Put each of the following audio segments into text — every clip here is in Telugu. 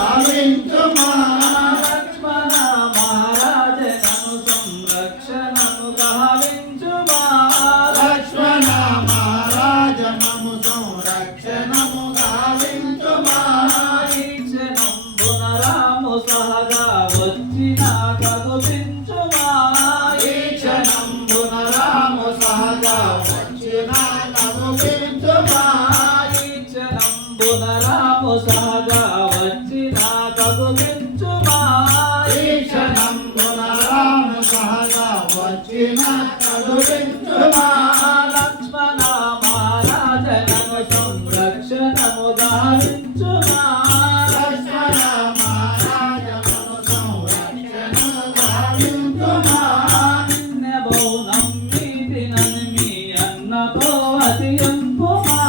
గావించుమా లక్ష్మణ మహారాజనను సంరక్షణము గావించుమా లక్ష్మణ మహారాజనము సంరక్షణము గావించుమా ఈ క్షణంబున రాము సహగా వచ్చిన కగుపించుమా ఈ క్షణంబున రాము సహగా వచ్చిన కగుపించుమా ఈ క్షణంబున రాము సహగా వచ్చిన కగుపించుమా ఈ క్షణంబున రాము సహగా వచ్చిన కగుపించుమా లక్ష్మణ మహారాజనను సంరక్షణము గావించుమా లక్ష్మణ మహారాజనము సంరక్షణము గావించుమా నిన్నె బౌనం మీటినని అన్నతో అతియంపుమా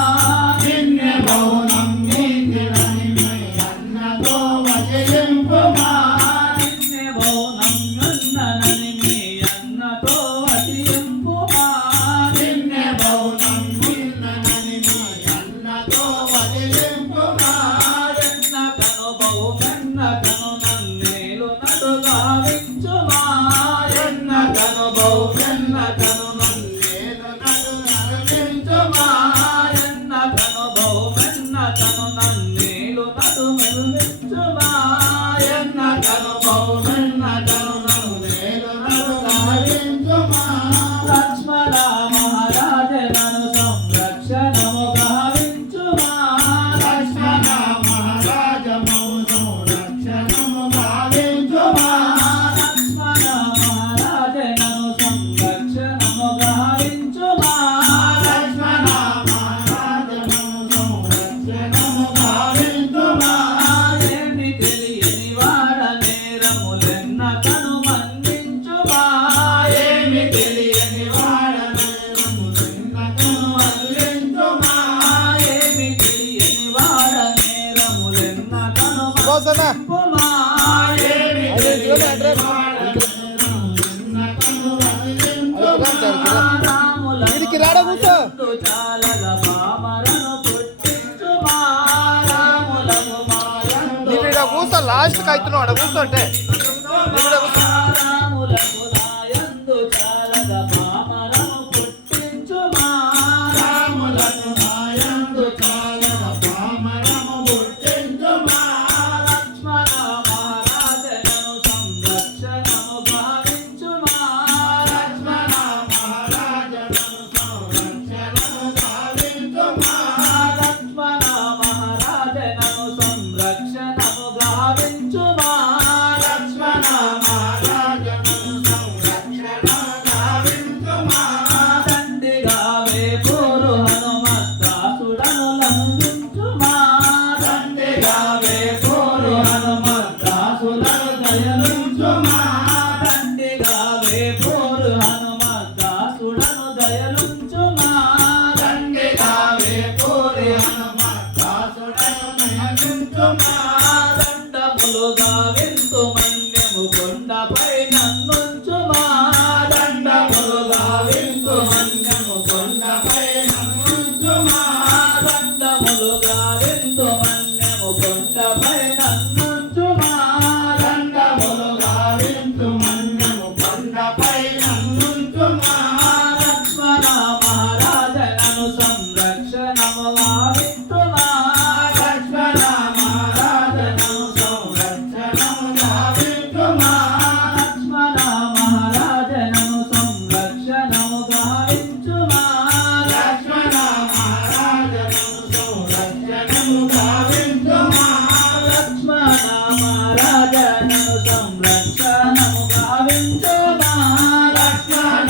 నిన్నే మౌనం నీతినని మీ అన్నతో వదిలింపుమా నిన్నె బౌనం యున్ననని మీ అన్నతో అతియంపుమా నిన్నే మౌనం నిన్ననని మీ అన్నతో వదిలింపుమా ఎన్న కను బహుమెన్న కను నన్నేలు నడు గావించుమా ఎన్న కను బహుమెన్న కను నేను నన్ను నడిపించుమా ఎన్న కను బహుమెన్న కను నన్నేలు నడు మెరుమించుమా ఎన్న కను బహుమెన్న కను నేను నన్ను గావించుమా లక్ష్మణ మహారాజనను సంరక్షణము గావించుమా లక్ష్మణ మహారాజము సంరక్షణము గావించుమా లక్ష్మణ మహారాజనను సంరక్షణము గావించుమా లక్ష్మణ మహారాజము సంరక్షణము గావించుమా ఏమి తెలియని వాడ నేరములెన్న కను మన్నించుమా ఏమి తెలియని వాడను నిన్నను వదిలించుమా ఏమి తెలియని వాడ నేరములెన్న కను కోసనా మన్నించుమా ఏమి తెలియని వాడను నిన్నను వదిలించుమా వీడికి రాడా కూర్చో చాలగా పామరను పుట్టించుమా రాములకు మాయందు నేను ఇక్కడ కూర్చో లాస్ట్కి అవుతున్నావు అక్కడ కూర్చోంటే రాములకు నాయందు చాలగా పామరను పుట్టించుమా రాములకు నాయందు చాలన పామరము పుట్టించుమా లక్ష్మణ మహారాజనను సంరక్షణము భావించుమా లక్ష్మణ మహారాజను సంరక్షణము గావించుమా లక్ష్మణ మహారాజనను సంరక్షణము గావించుమా లక్ష్మణ మహారాజను సంరక్షణము గావించుమా దండిగా వేపూరు హనుమంతాసుడను లంఘించుమా దండిగా వేపూరు హనుమంతాసులను దయలుంచుమా దండిగా వేపూరు హనుమంతాసుడను దయలుంచుమా దండిగా వేపూరి హనుమంతాసులను దయలుంచుమా దండములు గావింతు మన్యము కొండపై నన్నుంచుమా దండములు గావింతు మన్యము కొండపై నన్నుంచుమా దండములు గావింతు మన్యము కొండపై నన్నుంచుమా దండములు గావింతు మన్యము కొండపై నన్నుంచుమా లక్ష్మణ మహారాజనను సంరక్షణము గావింతుమా లక్ష్మణ మహారాజను సంరక్షణము గావించుమా లక్ష్మణ మహారాజనను సంరక్షణము గావించుమా లక్ష్మణ మహారాజను సంరక్షణము గావించుమా లక్ష్మణ మహారాజనను సంరక్షణము గావించుమా లక్ష్మణ